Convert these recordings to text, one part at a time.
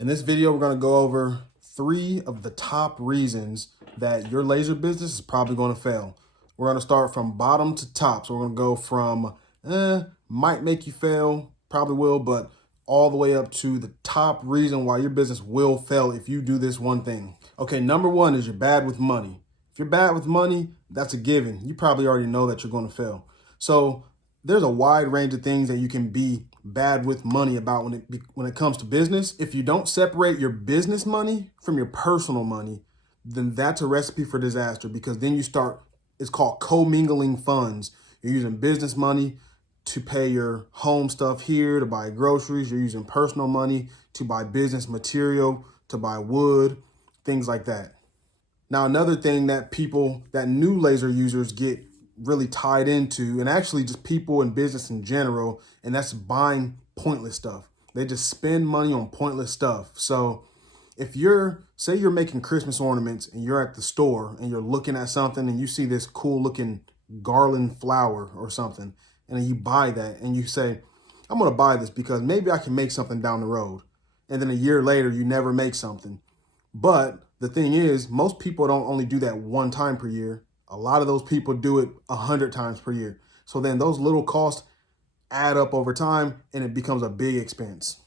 In this video, we're going to go over 3 of the top reasons that your laser business is probably going to fail. We're going to start from bottom to top. So we're going to go from might make you fail, probably will, but all the way up to the top reason why your business will fail if you do this one thing. Okay, number 1 is you're bad with money. If you're bad with money, that's a given. You probably already know that you're going to fail. So there's a wide range of things that you can be bad with money about when it comes to business. If you don't separate your business money from your personal money, then that's a recipe for disaster, because then you start, it's called commingling funds. You're using business money to pay your home stuff here, to buy groceries. You're using personal money to buy business material, to buy wood, things like that. Now, another thing that new laser users get really tied into, and actually just people in business in general, and that's buying pointless stuff. They just spend money on pointless stuff. So if say you're making Christmas ornaments and you're at the store and you're looking at something and you see this cool looking garland flower or something, and then you buy that and you say, I'm going to buy this because maybe I can make something down the road. And then a year later, you never make something. But the thing is, most people don't only do that one time per year. A lot of those people do it 100 times per year. So then those little costs add up over time and it becomes a big expense.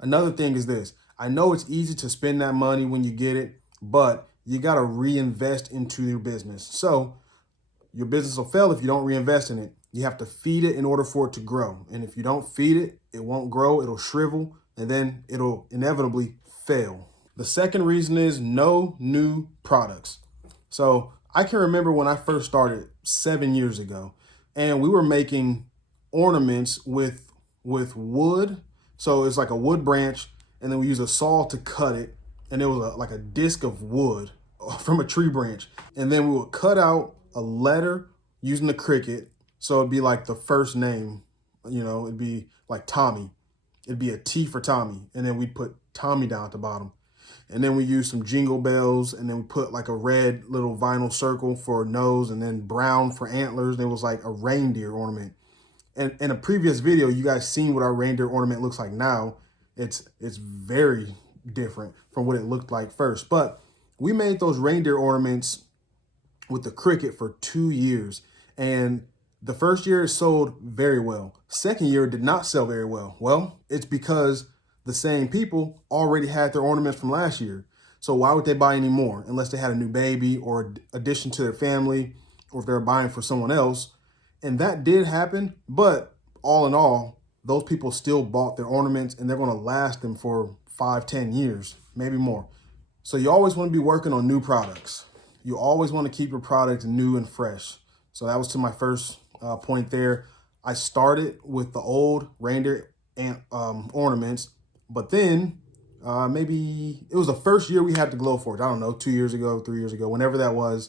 Another thing is this. I know it's easy to spend that money when you get it, but you got to reinvest into your business. So your business will fail if you don't reinvest in it. You have to feed it in order for it to grow. And if you don't feed it, it won't grow, it'll shrivel, and then it'll inevitably fail. The second reason is no new products. So I can remember when I first started 7 years ago, and we were making ornaments with wood. So it's like a wood branch, and then we use a saw to cut it, and it was like a disc of wood from a tree branch. And then we would cut out a letter using the Cricut. So it'd be like the first name, it'd be like Tommy. It'd be a T for Tommy, and then we'd put Tommy down at the bottom. And then we used some jingle bells, and then we put like a red little vinyl circle for a nose, and then brown for antlers. And it was like a reindeer ornament. And in a previous video, you guys seen what our reindeer ornament looks like now. It's very different from what it looked like first. But we made those reindeer ornaments with the Cricut for 2 years. And the first year it sold very well. Second year it did not sell very well. Well, it's because the same people already had their ornaments from last year. So why would they buy any more unless they had a new baby or addition to their family, or if they're buying for someone else? And that did happen. But all in all, those people still bought their ornaments, and they're going to last them for 5-10 years, maybe more. So you always want to be working on new products. You always want to keep your product new and fresh. So that was to my first point there. I started with the old reindeer ornaments. But then maybe it was the first year we had the glow forge. I don't know, 2 years ago, 3 years ago, whenever that was,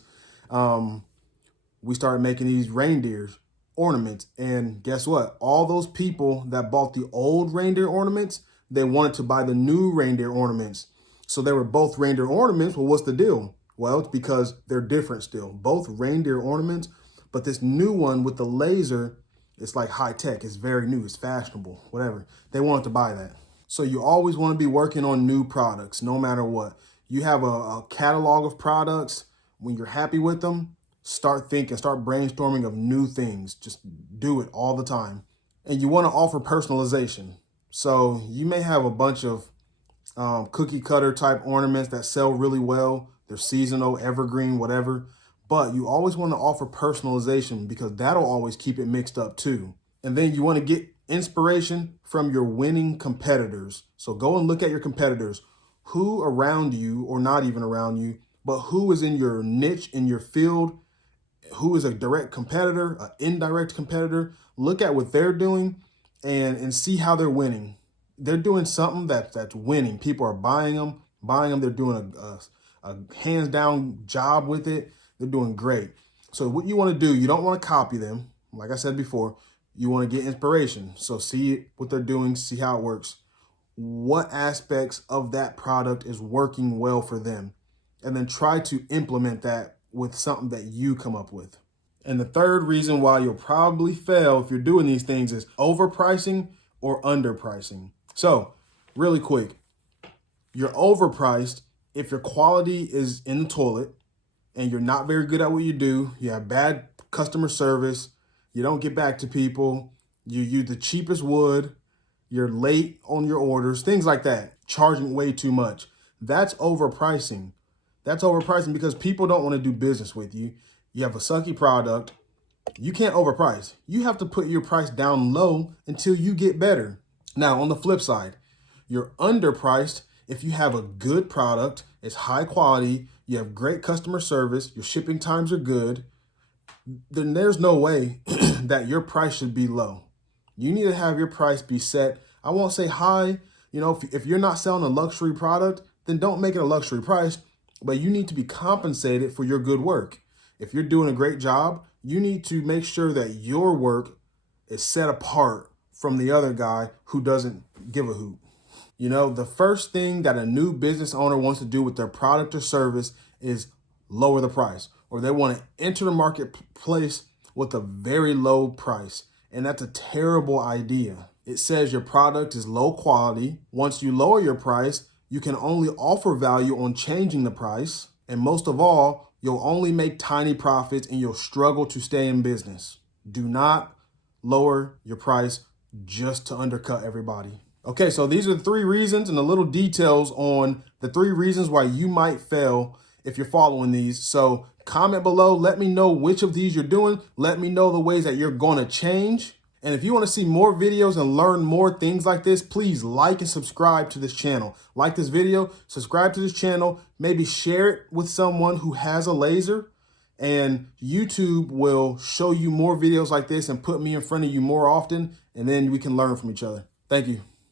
we started making these reindeer ornaments. And guess what? All those people that bought the old reindeer ornaments, they wanted to buy the new reindeer ornaments. So they were both reindeer ornaments. Well, what's the deal? Well, it's because they're different still. Both reindeer ornaments, but this new one with the laser, it's like high tech. It's very new. It's fashionable, whatever. They wanted to buy that. So you always want to be working on new products, no matter what. You have a catalog of products. When you're happy with them, start brainstorming of new things. Just do it all the time. And you want to offer personalization. So you may have a bunch of cookie cutter type ornaments that sell really well. They're seasonal, evergreen, whatever. But you always want to offer personalization, because that'll always keep it mixed up too. And then you want to get inspiration from your winning competitors. So go and look at your competitors. Who around you, or not even around you, but who is in your niche, in your field, who is a direct competitor, an indirect competitor. Look at what they're doing and see how they're winning. They're doing something that's winning. People are buying them. They're doing a hands down job with it. They're doing great. So what you want to do, you don't want to copy them. Like I said before, you want to get inspiration. So see what they're doing, see how it works. What aspects of that product is working well for them? And then try to implement that with something that you come up with. And the third reason why you'll probably fail if you're doing these things is overpricing or underpricing. So really quick, You're overpriced if your quality is in the toilet and you're not very good at what you do. You have bad customer service. You don't get back to people. You use the cheapest wood. You're late on your orders, things like that. Charging way too much. That's overpricing. That's overpricing because people don't want to do business with you. You have a sucky product. You can't overprice. You have to put your price down low until you get better. Now, on the flip side, you're underpriced if you have a good product, it's high quality, you have great customer service, your shipping times are good, then there's no way that your price should be low. You need to have your price be set. I won't say high. You know, if you're not selling a luxury product, then don't make it a luxury price, but you need to be compensated for your good work. If you're doing a great job, you need to make sure that your work is set apart from the other guy who doesn't give a hoot. You know, the first thing that a new business owner wants to do with their product or service is lower the price, or they want to enter the marketplace with a very low price. And that's a terrible idea. It says your product is low quality. Once you lower your price, you can only offer value on changing the price. And most of all, you'll only make tiny profits and you'll struggle to stay in business. Do not lower your price just to undercut everybody. Okay, so these are the 3 reasons and the little details on the 3 reasons why you might fail if you're following these. So comment below, let me know which of these you're doing. Let me know the ways that you're going to change. And if you want to see more videos and learn more things like this, please like and subscribe to this channel. Like this video, subscribe to this channel, maybe share it with someone who has a laser, and YouTube will show you more videos like this and put me in front of you more often, and then we can learn from each other. Thank you.